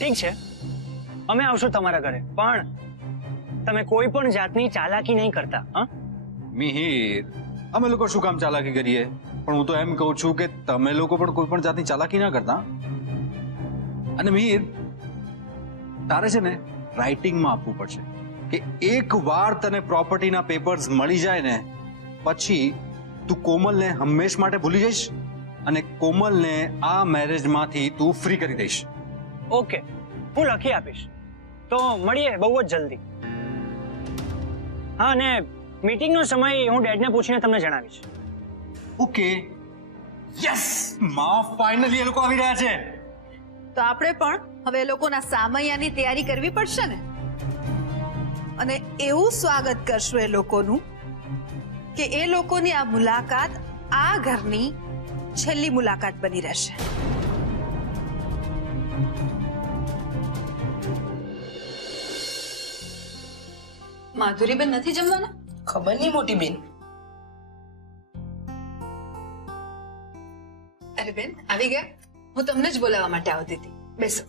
ઠીક છે, અમે આવશું તમારા ઘરે, પણ તમે કોઈ પણ જાતની ચાલાકી નહીં કરતા. હા મિહિર, અમે લોકો શું કામ ચાલાકી કરીએ? પણ હું તો એમ કહું છું કે તમે લોકો પણ કોઈ પણ જાતની ચાલાકી ના કરતા. અને મિહિર, તારે છે ને રાઇટિંગમાં આપવું પડશે કે એકવાર તને પ્રોપર્ટીના પેપર્સ મળી જાય ને પછી તું કોમલને હંમેશ માટે ભૂલી જઈશ અને કોમલને આ મેરેજમાંથી તું ફ્રી કરી દઈશ. ઓકે, હું લખી આપીશ. તો મળીએ બહુ જ જલ્દી. હા, અને મીટિંગનો સમય હું ડેડને પૂછીને તમને જણાવીશ. ઓકે, યસ, માં ફાઇનલી એ લોકો આવી રહ્યા છે. તો આપણે પણ હવે એ લોકોના સામૈયાની તૈયારી કરવી પડશે ને, અને એવું સ્વાગત કરશું એ લોકોનું કે એ લોકોની આ મુલાકાત આ ઘરની છેલ્લી મુલાકાત બની રહેશે. માધુરીબેન નથી જમવાના? ખબર નહીં મોટી બેન. અરે બેન, આવી ગયા? હું તમને જ બોલાવવા માટે આવતી હતી. બેસો.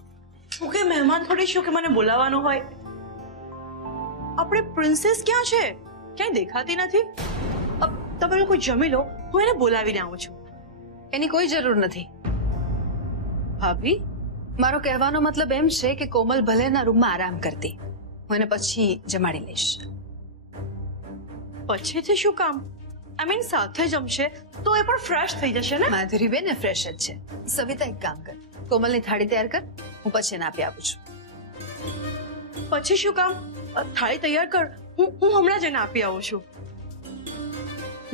હું કઈ મહેમાન થોડી છું કે મને બોલાવવાનું હોય. આપણે પ્રિન્સેસ ક્યાં છે? ક્યાંય દેખાતી નથી. તમે લોકો જમી લો, હું એને બોલાવીને આવું છું. એની કોઈ જરૂર નથી ભાભી. મારો કહેવાનો મતલબ એમ છે કે કોમલ ભલે એના રૂમમાં આરામ કરતી, હું એને પછી જમાડી લઈશ. પછીથી શું કામ? આઈ મીન સાથે જમશે તો એ પણ ફ્રેશ થઈ જશે ને. માધુરીબેન એ ફ્રેશ જ છે. સવિતા, એક કામ કર, કોમલની થાળી તૈયાર કર, હું પછી એને આપી આપું છું. પછી શું કામ? થાળી તૈયાર કર, હું હમણાં જ એને આપી આવું છું.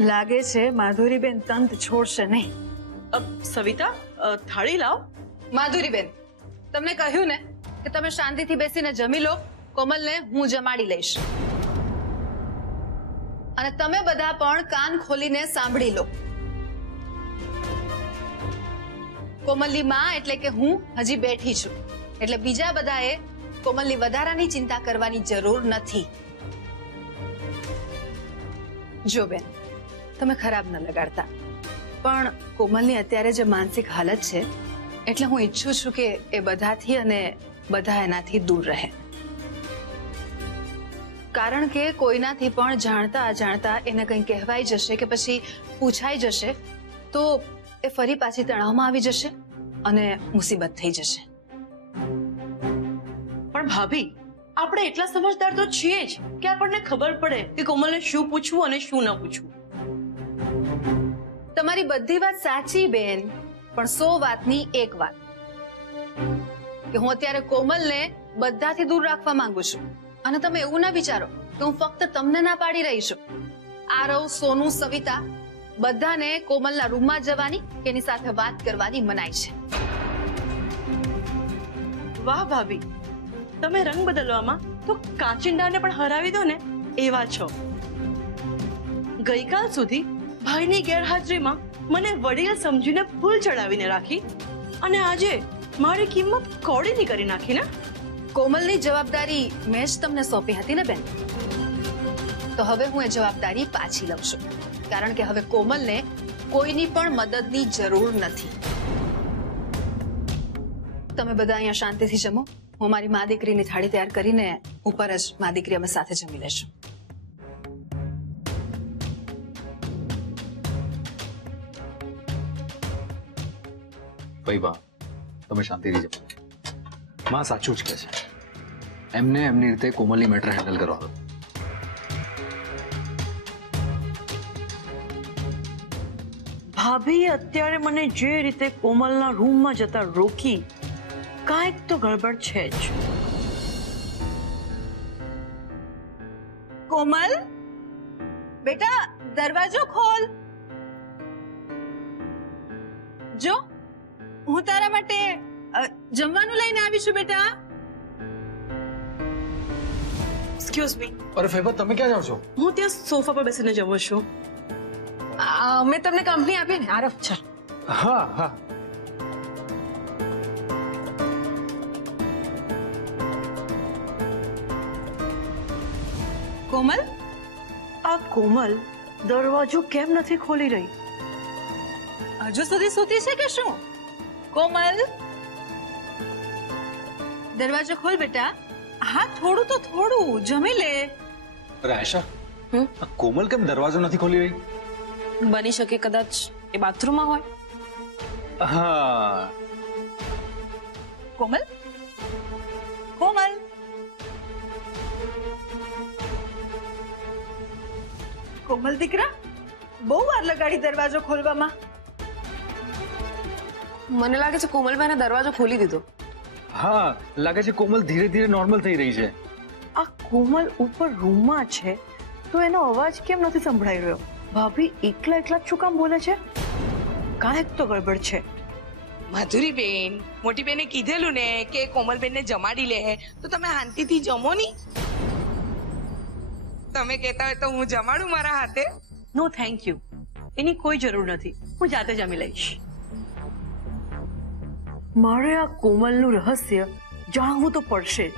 લાગે છે માધુરીબેન તંત છોડશે નહીં. સવિતા, થાળી લાવ. માધુરીબેન, તમને કહ્યું ને કે તમે શાંતિથી બેસીને જમી લો, કોમલને હું જમાડી લઈશ. અને તમે બધા પણ કાન ખોલીને સાંભળી લો. કોમલની માં એટલે કે હું હજી બેઠી છું, એટલે બીજા બધાએ કોમલની વધારાની ચિંતા કરવાની જરૂર નથી. જો બેન, તમે ખરાબ ન લગાડતા, પણ કોમલની અત્યારે જે માનસિક હાલત છે એટલે હું ઈચ્છું છું કે એ બધાથી અને બધા એનાથી દૂર રહે. કારણ કે કોઈનાથી પણ જાણતા અજાણતા એને કંઈ કહેવાઈ જશે કે પછી પૂછાઈ જશે તો એ ફરી પાછી તણાવમાં આવી જશે અને મુસીબત થઈ જશે. પણ ભાભી, આપણે એટલા સમજદાર તો છીએ જ કે આપણને ખબર પડે કે કોમલને શું પૂછવું અને શું ન પૂછવું. તમારી બધી વાત સાચી બેન, પણ 100 વાતની એક વાત કે હું અત્યારે કોમલને બધાથી દૂર રાખવા માંગુ છું. અને તમે એવું ના વિચારો કે હું ફક્ત તમને ના પાડી રહી છું. આરવ, સોનુ, સવિતા બધાને કોમલના રૂમમાં જવાની કે એની સાથે વાત કરવાની મનાઈ છે. વાહ ભાભી, તમે રંગ બદલવામાં તો કાચિંડાને પણ હરાવી દો ને એવા છો. ગઈકાલ સુધી ભાઈની ગેરહાજરીમાં મને વડીલ સમજીને ફૂલ ચડાવીને રાખી અને આજે મારી કિંમત કોડીની કરી નાખી ને. કોમલની જવાબદારી મેં જ તમને સોંપી હતી ને બેન, તો હવે હું એ જવાબદારી પાછી લઉં છું. કારણ કે હવે કોમલને કોઈની પણ મદદની જરૂર નથી. તમે બધા અહીંયા શાંતિથી જમો. હું મારી મા દીકરીની થાળી તૈયાર કરીને ઉપર જ મા દીકરી અમે સાથે જમી લેશું. ભાઈ બા, તમે શાંતિથી જમો. માં સાચું જ કહે છે. એમને એમની રીતે કોમલની મેટર હેન્ડલ કરવા દો. ભાભીએ અત્યારે મને જે રીતે કોમલના રૂમમાં જતા રોકી, કાંઈક તો ગડબડ છે જ. કોમલ, બેટા દરવાજો ખોલ. જો, હું તારા માટે જમવાનું લઈને આવી છું બેટા. Excuse me. અરે ફેબર, તમે ક્યાં જાઓ છો? હું ત્યાં સોફા પર બેસીને જમું છું. મેં તમને કંપની આપી ને. આરવ, ચાલ. હા હા. કોમલ, આ કોમલ દરવાજો કેમ નથી ખોલી રહી? હજુ સુધી સૂતી છે કે શું? કોમલ, દરવાજો ખોલ બેટા. હા થોડું તો થોડું જમી લે. અરે આયશા, આ કોમલ કેમ દરવાજો નથી ખોલી રહી? બની શકે કદાચ એ બાથરૂમમાં હોય. હા, કોમલ કોમલ કોમલ દીકરા, બહુ વાર લગાડી દરવાજો ખોલવામાં. મને લાગે છે કોમલભાઈને દરવાજો ખોલી દીધો. હા, લાગે છે કોમલ ધીરે ધીરે નોર્મલ થઈ રહી છે. આ કોમલ ઉપર રૂમમાં છે તો એનો અવાજ કેમ નથી સંભળાઈ રહ્યો? ભાભી એકલા એકલા જ શું કામ બોલે છે? કાંઈક તો ગડબડ છે. માધુરી બેન, મોટી બેને કીધેલું ને કે કોમલબેન ને જમાડી લે તો તમે શાંતિથી જમો ની. તમે કહેતા હોય તો હું જમાડું મારા હાથે. નો થેન્ક યુ, એની કોઈ જરૂર નથી, હું જાતે જમી લઈશ. મારે આ કોમલનું રહસ્ય જાણવું તો પડશે જ,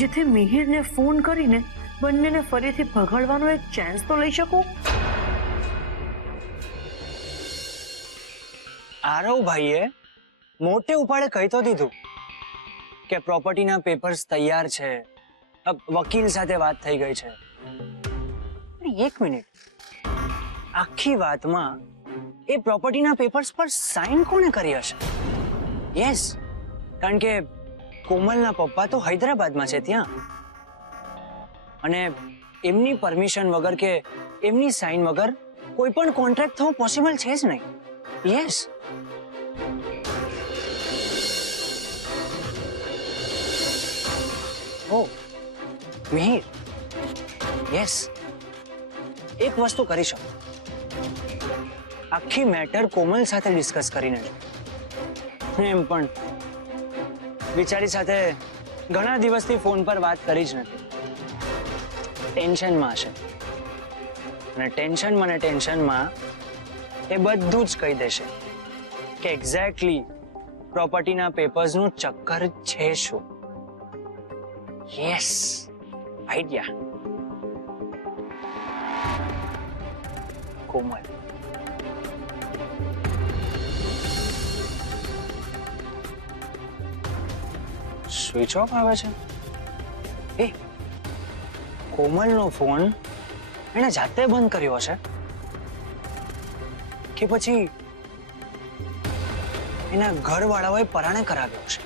જેથી મિહિરને ફોન કરીને બંનેને ફરીથી ભગાડવાનો એક ચાન્સ તો લઈ શકું. આરવ ભાઈએ મોટે ઉપાડે કહી તો દીધું કે પ્રોપર્ટીના પેપર્સ તૈયાર છે, વકીલ સાથે વાત થઈ ગઈ છે. એક મિનિટ, આખી વાતમાં એ પ્રોપર્ટીના પેપર્સ પર સાઇન કોણે કરી હશે? યસ, કારણ કે કોમલના પપ્પા તો હૈદરાબાદમાં છે ત્યાં, અને એમની પરમિશન વગર કે એમની સાઇન વગર કોઈ પણ કોન્ટ્રાક્ટ થવો પોસિબલ છે જ નહીં. યસ. ઓ મિહિર, યસ, એક વસ્તુ કરી શકો. આખી મેટર કોમલ સાથે ડિસ્કસ કરીને જો. એમ પણ બિચારી સાથે ઘણા દિવસથી ફોન પર વાત કરી જ નથી. ટેન્શનમાં હશે, અને ટેન્શનમાં એ બધું જ કહી દેશે કે એક્ઝેક્ટલી પ્રોપર્ટીના પેપર્સનું ચક્કર છે શું. Yes, idea. Komal, switch off આવે છે. એ કોમલનો ફોન એણે જાતે બંધ કર્યો હશે કે પછી એના ઘરવાળાઓએ પરાણે કરાવ્યો હશે.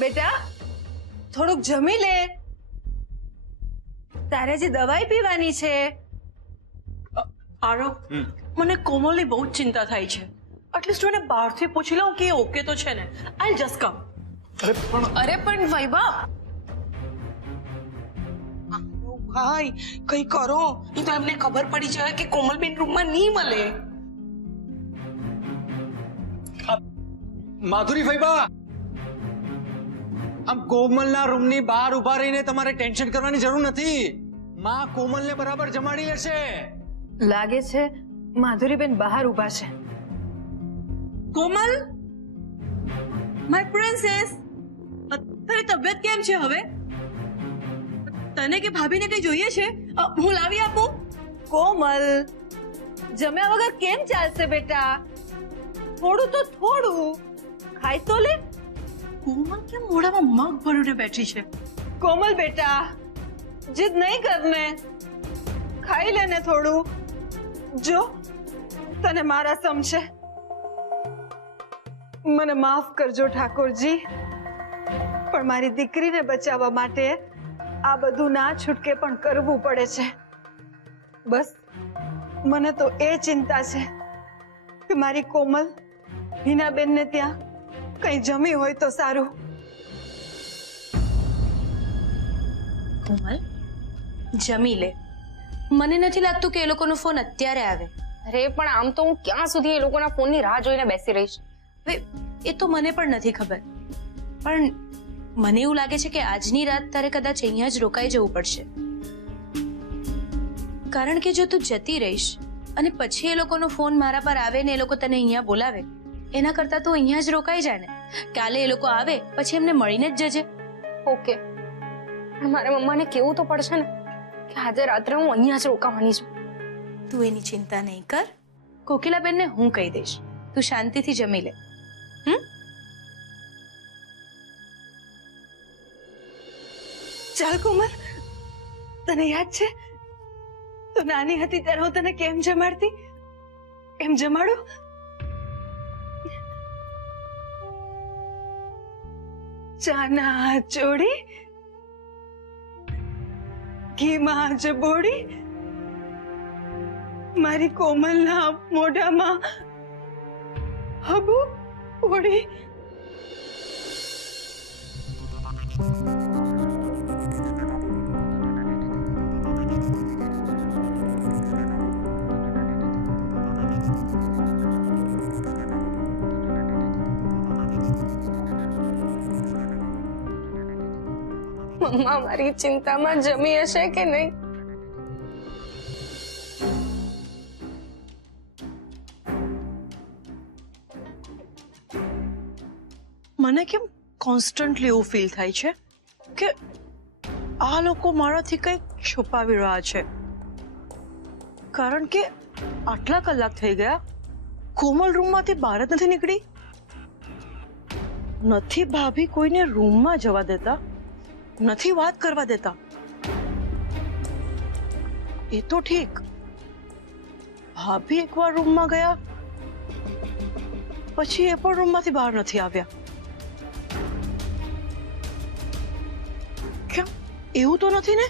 બેટા થોડુંક જમી લે, તારે જે દવાઈ પીવાની છે. આરવ, મને કોમલની બહુ જ ચિંતા થાય છે. એટલીસ્ટ હું એને બહારથી પૂછી લઉં કે ઓકે તો છે ને. આઈ જસ્ટ કમ. અરે પણ વૈભવ, ભાઈ કઈ કરો, નહીં તો એમને ખબર પડી જાય કે કોમલબેન રૂમમાં નહીં મળે. માધુરી ફઈબા, આમ કોમલના રૂમની બહાર ઉભા રહીને તમારે ટેન્શન કરવાની જરૂર નથી. માં કોમલને બરાબર જમાડી લેશે. લાગે છે માધુરીબેન બહાર ઊભા છે. કોમલ, માય પ્રિન્સેસ, તારી તબિયત કેમ છે હવે? તને કે ભાભીને કઈ જોઈએ છે? હું લાવી આપું? કોમલ, જમ્યા વગર કેમ ચાલશે બેટા? થોડું તો થોડું ખાઈ તો લે. કોમલ કેમ મોઢામાં મગ ભરીને બેઠી છે? કોમલ બેટા, જીદ નહીં કરને, ખાઈ લે ને થોડું. જો તને મારા સમ છે. મને માફ કરજો ઠાકોરજી, પણ મારી દીકરીને બચાવવા માટે આ બધું ના છૂટકે પણ કરવું પડે છે. બસ મને તો એ ચિંતા છે કે મારી કોમલ હિનાબેનને ત્યાં કઈ જમી હોય તો સારું. કોમલ જમી લે. મને નથી લાગતું કે એ લોકોનો ફોન અત્યારે આવે. અરે પણ આમ તો હું ક્યાં સુધી એ લોકોના ફોનની રાહ જોઈને બેસી રહીશ? હવે એ તો મને પણ નથી ખબર, પણ મને એવું લાગે છે કે આજની રાત તારે કદાચ અહીંયા જ રોકાઈ જવું પડશે. કારણ કે જો તું જતી રહીશ અને પછી એ લોકોનો ફોન મારા પર આવે ને એ લોકો તને અહીંયા બોલાવે, એના કરતા તું અહીંયા જ રોકાઈ જાય ને. કાલે એ લોકો આવે પછી એમને મળીને જ જજે. ઓકે, પણ મારે મમ્માને કેવું તો પડશે ને કે આજે રાત્રે હું અહીંયા જ રોકાવાની છું. તું એની ચિંતા નહીં કર, કોકિલાબેનને હું કહી દઈશ. તું શાંતિથી જમી લે. ચાલ કોમલ, તને યાદ છે તો નાની હતી ત્યારે હું તને કેમ જમાડતી? એમ જમાડું? ચાના ચોળી, ઘીમાં જબોડી, મારી કોમલના મોઢામાં હબુ ઓળી. મમ્મા મારી ચિંતામાં જમી હશે કે નહીં? મને કેમ કોન્સ્ટન્ટલી એવું ફીલ થાય છે કે આ લોકો મારાથી કંઈક છુપાવી રહ્યા છે, કારણ કે આટલા કલાક થઈ ગયા, કોમલ રૂમમાંથી બહાર જ નથી નીકળી. નથી ભાભી કોઈને રૂમમાં જવા દેતા, નથી વાત કરવા દેતા. એ તો ઠીક, ભાભી એકવાર રૂમમાં ગયા પછી એ પણ રૂમમાંથી બહાર નથી આવ્યા. કેમ એવું તો નથી ને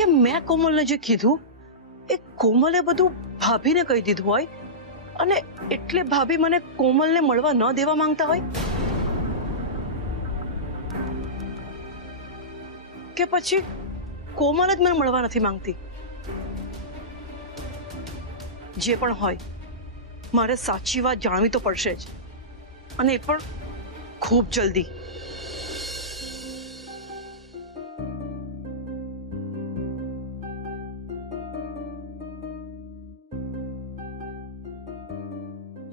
કે મેં કોમલને જે કીધું એ કોમલે બધું ભાભીને કહી દીધું હોય અને એટલે ભાભી મને કોમલને મળવા ન દેવા માંગતા હોય? કે પછી કોમલ જ મને મળવા નથી માંગતી? જે પણ હોય, મારે સાચી વાત જાણવી તો પડશે જ, અને એ પણ ખૂબ જલ્દી.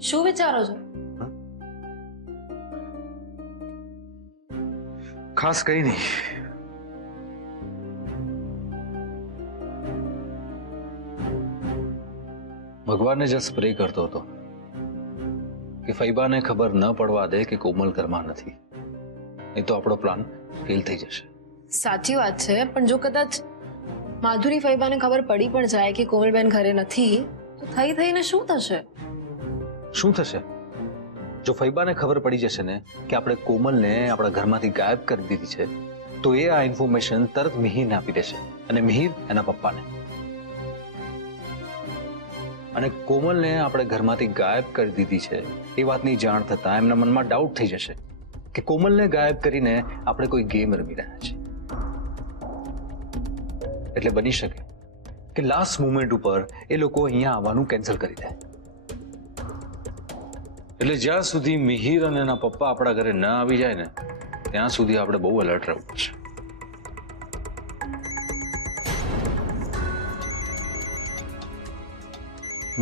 શું વિચારો છો? ખાસ કઈ નહીં. ભગવાનને જસ્ટ પ્રે કરતો હતો કે ફૈબાને ખબર ન પડવા દે કે કોમલ ઘરમાં નથી, નહીં તો આપણો પ્લાન ફેલ થઈ જશે. સાચી વાત છે, પણ જો કદાચ માધુરી ફૈબાને ખબર પડી પણ જાય કે કોમલબેન ઘરે નથી તો થઈને શું થશે? શું થશે? જો ફૈબાને ખબર પડી જશે ને કે આપણે કોમલને આપણા ઘરમાંથી ગાયબ કરી દીધી છે, તો એ આ ઇન્ફોર્મેશન તરત મિહિરને આપી દેશે, અને મિહિર એના પપ્પાને. અને કોમલને આપણે ઘરમાંથી ગાયબ કરી દીધી છે એ વાતની જાણ થતા એમના મનમાં ડાઉટ થઈ જશે કે કોમલને ગાયબ કરીને આપણે કોઈ ગેમ રમી રહ્યા છીએ. એટલે બની શકે કે લાસ્ટ મોમેન્ટ ઉપર એ લોકો અહીંયા આવવાનું કેન્સલ કરી દે. એટલે જ્યાં સુધી મિહિર અને એના પપ્પા આપણા ઘરે ન આવી જાય ને ત્યાં સુધી આપણે બહુ એલર્ટ રહેવું પડશે.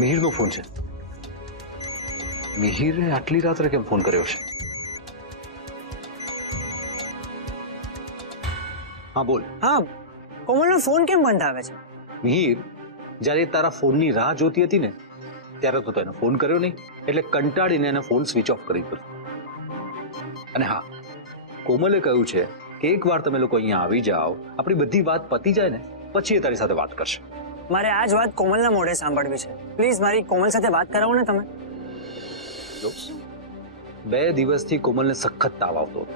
મિહિરનો ફોન છે. મિહિરે આટલી રાત્રે કેમ ફોન કર્યો છે? હા બોલ. હા, કોમલનો ફોન કેમ બંધ આવે છે? મિહિર, જ્યારે તારા ફોનની રાહ જોતી હતી ને ત્યારે તો એને ફોન કર્યો નહીં, એટલે કંટાળીને એને ફોન સ્વિચ ઓફ કરી દીધો. અને હા, કોમલે કહ્યું છે કે એકવાર તમે લોકો અહીંયા આવી જાઓ, આપણી બધી વાત પતી જાય ને પછી એ તારી સાથે વાત કરશે. મારે આ જ વાત કોમલના મોઢે સાંભળવી છે. પ્લીઝ મારી કોમલ સાથે વાત કરાવો ને તમે. 2 દિવસથી કોમલને સખત તાવ આવતો હતો,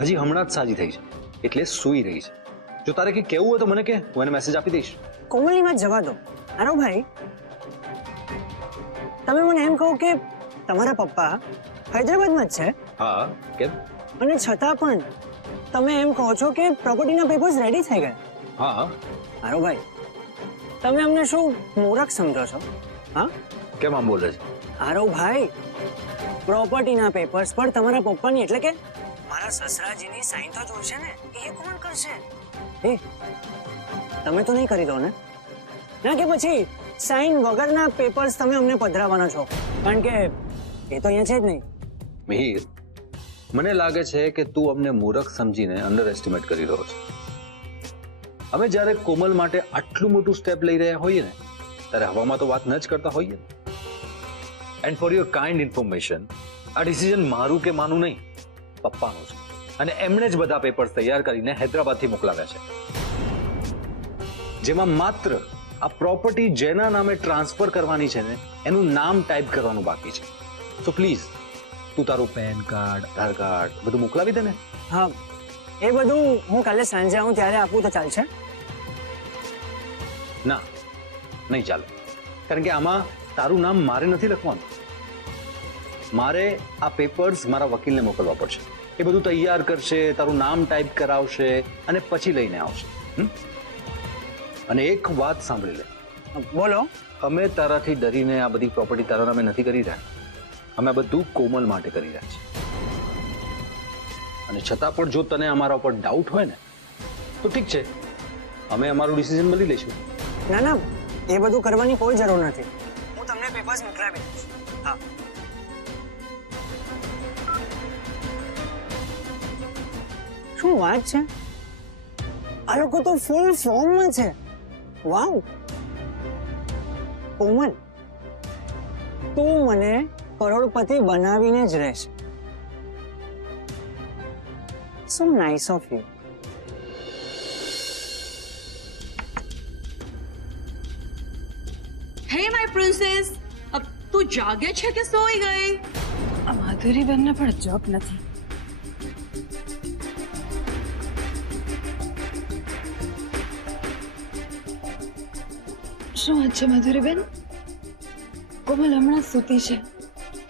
હજી હમણાં જ સાજી થઈ છે, એટલે સૂઈ રહી છે. જો તારે કંઈ કહેવું હોય તો મને કે, હું એને મેસેજ આપી દઈશ. કોમલની વાત જવા દો. આરો ભાઈ, તમે મને એમ કહો કે તમારા પપ્પા હૈદરાબાદમાં જ છે? હા, કેમ? અને છતાં પણ તમે એમ કહો છો કે પ્રોપર્ટીના પેપર્સ રેડી થઈ ગયા? હા. આરો ભાઈ, તમે અમને શું મૂરખ સમજો છો? હા, કેમ આમ બોલે છે? આરો ભાઈ, પ્રોપર્ટીના પેપર્સ પર તમારા પપ્પાની એટલે કે મારા સસરાજીની સાઈન તો જોઈશે ને, એ કોણ કરશે? એ તમે તો નહીં કરી દો ને? ના કે પછી સાઈન વગરના પેપર્સ તમે અમને પધરાવવાના છો? કારણ કે એ તો અહીંયા છે જ નહીં. મિહિર, મને લાગે છે કે તું અમને મૂર્ખ સમજીને અંડર એસ્ટિમેટ કરી રહ્યો છે. અમે જ્યારે કોમલ માટે આટલું મોટું સ્ટેપ લઈ રહ્યા હોઈએ ને ત્યારે હવામાં તો વાત ન જ કરતા હોઈએ. And for your kind information, આ ડિસિઝન મારું કે માનું નહીં, પપ્પાનું છે. અને એમણે જ બધા પેપર્સ તૈયાર કરીને હૈદરાબાદથી મોકલાવ્યા છે, જેમાં માત્ર આ પ્રોપર્ટી જેના નામે ટ્રાન્સફર કરવાની છે ને એનું નામ ટાઈપ કરવાનું બાકી છે. તો પ્લીઝ તું તારું પેન કાર્ડ, આધાર કાર્ડ બધું મોકલાવી દે ને. હા, એ બધું હું કાલે સાંજે આવું ત્યારે આપું તો ચાલશે? ના, નહીં ચાલે, કારણ કે આમાં તારું નામ મારે નથી લખવાનું. મારે આ પેપર્સ મારા વકીલને મોકલવા પડશે. એ બધું તૈયાર કરશે, તારું નામ ટાઈપ કરાવશે અને પછી લઈને આવશે. અને એક વાત સાંભળી લે, બોલો. અમે તારાથી ડરીને આ બધી પ્રોપર્ટી તારા નામે નથી કરી રહ્યા. અમે આ બધું કોમલ માટે કરી રહ્યા છીએ. અને છતાં પણ જો તને અમારા ઉપર ડાઉટ હોય ને તો ઠીક છે, અમે અમારું ડિસિઝન બદલી લઈશું. ના ના, એ બધું કરવાની કોઈ જરૂર નથી. હું તમને પેપર્સ મોકલાવી દઈશ. હા. શું વાત છે? આ લોકો તો ફૂલ ફોર્મમાં છે. વાવ. કોમલ, તું મને કરોડપતિ બનાવીને જ રહેશે. So nice of you. હે માય પ્રિન્સેસ, તું જાગે છે કે સોઈ ગઈ? આ માધુરી બેનને પણ જોબ નથી. શું વાત છે માધુરી બેન? કોમલ હમણાં સૂતી છે.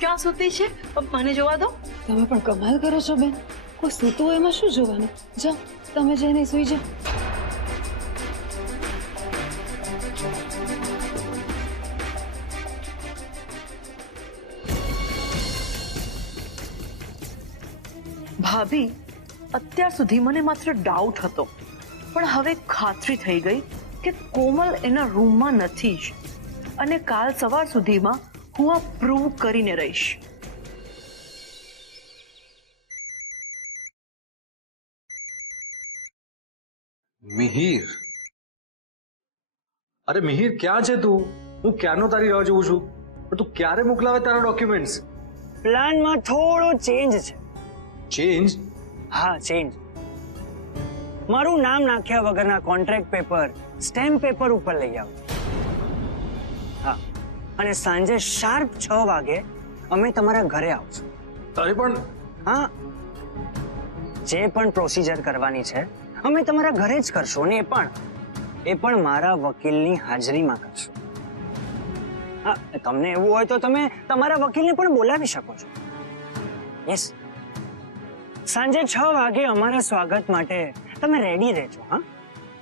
ક્યાં સૂતી છે? મને જોવા દો. તમે પણ કમાલ કરો છો બેન. કોઈ સૂતું હોય એમાં શું જોવાનું? જાઓ તમે જઈને સૂઈ જાઓ. ભાભી, અત્યાર સુધી મને માત્ર ડાઉટ હતો, પણ હવે ખાતરી થઈ ગઈ કે કોમલ એના રૂમમાં નથી જ. અને કાલ સવાર સુધીમાં હું આ પ્રૂવ કરીને રહીશ. મિહિર, અરે મિહિર, ક્યાં છે તું? હું ક્યારનો તારી રાહ જોઉં છું, પણ તું ક્યારે મોકલાવે તારા ડોક્યુમેન્ટ્સ? પ્લાનમાં થોડો ચેન્જ છે. ચેન્જ? હા, ચેન્જ. મારું નામ નાખ્યા વગરના કોન્ટ્રાક્ટ પેપર સ્ટેમ્પ પેપર ઉપર લઈ આવો. હા, અને સાંજે શાર્પ 6 વાગે અમે તમારા ઘરે આવશું. અરે પણ હા, જે પણ પ્રોસિજર કરવાની છે અમે તમારા ઘરે જ કરશું, અને એ પણ મારા વકીલની હાજરીમાં કરશું. હા, તમને એવું હોય તો તમે તમારા વકીલને પણ બોલાવી શકો છો. યસ, સાંજે 6 વાગે અમારા સ્વાગત માટે તમે રેડી રહેજો. હા,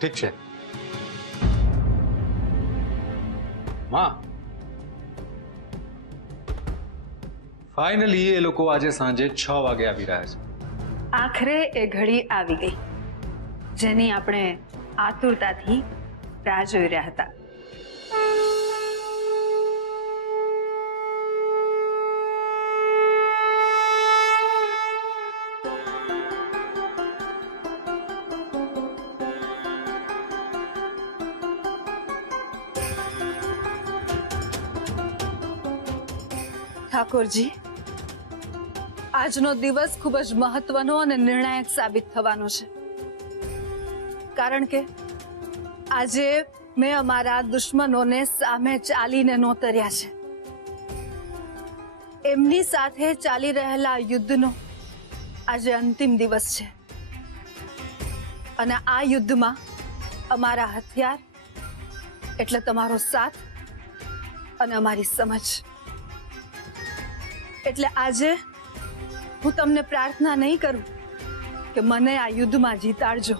ઠીક છે. માં, ફાઇનલી એ લોકો આજે સાંજે 6 વાગે આવી રહ્યા છે. આખરે એ ઘડી આવી ગઈ જેની આપણે આતુરતાથી રાહ જોઈ રહ્યા હતા. ઠાકોરજી, આજનો દિવસ ખૂબ જ મહત્વનો અને નિર્ણાયક સાબિત થવાનો છે, કારણ કે આજે મેં અમારા દુશ્મનોને સામે ચાલીને નોતર્યા છે. એમની સાથે ચાલી રહેલા યુદ્ધનો આજે અંતિમ દિવસ છે, અને આ યુદ્ધમાં અમારા હથિયાર એટલે તમારો સાથ અને અમારી સમજ. એટલે આજે હું તમને પ્રાર્થના નહીં કરું કે મને આ યુદ્ધમાં જીતાડજો,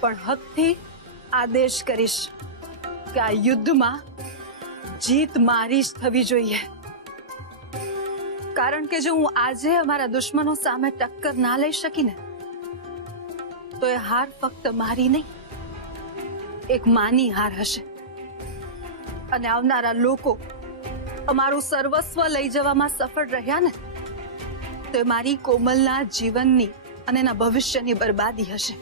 પણ હકથી આદેશ કરીશ કે આ યુદ્ધમાં જીત મારી જ થવી જોઈએ. કારણ કે જો હું આજે અમારા દુશ્મનો સામે ટક્કર ના લઈ શકીને તો એ હાર ફક્ત મારી નહીં, એક માની હાર હશે. અને આવનારા લોકો અમારું સર્વસ્વ લઈ જવામાં સફળ રહ્યા ને તો એ મારી કોમલના જીવનની અને એના ભવિષ્યની બરબાદી હશે.